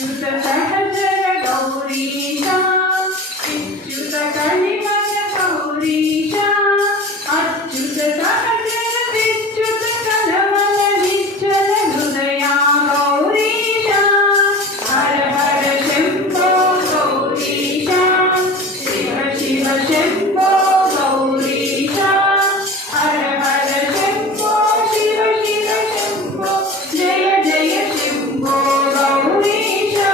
अच्युत सहचर गौरीशा विच्युत कलिमल गौरीशा अच्युत सहचर विच्युत कलमल निश्चल हृदया गौरीशा हर हर शंभो गौरीशा शिव शिव शंभो गौरीशा हर हर शंभो शिव शिव शंभो जय जय शंभो गौरीशा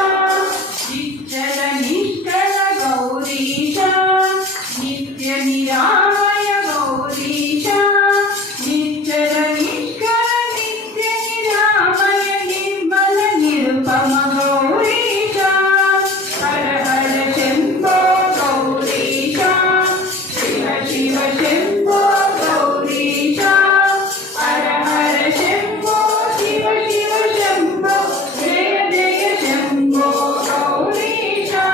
निश्चल निष्कल गौरीशा नित्य निरामय गौरीशा निश्चल निष्कल नित्य निरामय निर्मल निरुपम गौरीशा हर हर शंभो गौरीशा शिव शिव शंभो गौरीशा हर हर शंभो शिव शिव शंभो जय जय शंभो गौरीशा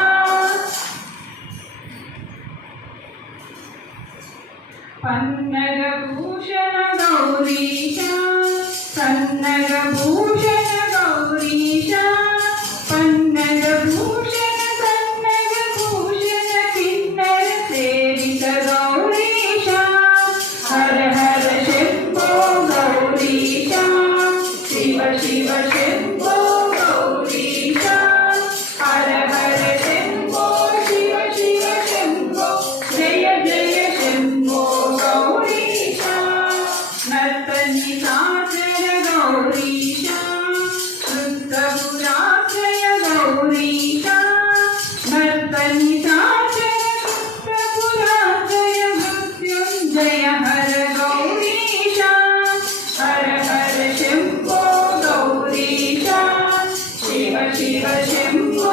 पन्नगभूषण गौरीशा पन्नगभूषण गौरीशा पन्नगभूषण पन्नगभूषण किन्नर सेवित गौरीशा हर हर शंभो गौरीशा शिव शिव शंभो गौरीशा हर हर शंभो शिव शिव शंभो जय जय शंभो गौरीशा नर्तनी साचर गौरीशा नृत्यपुराश्रय गौरीशा नर्तनी साचर नृत्यपुराश्रय मृत्युंजय हर गौरीशा हर हर शंभो गौरीशा शिव शिव शंभो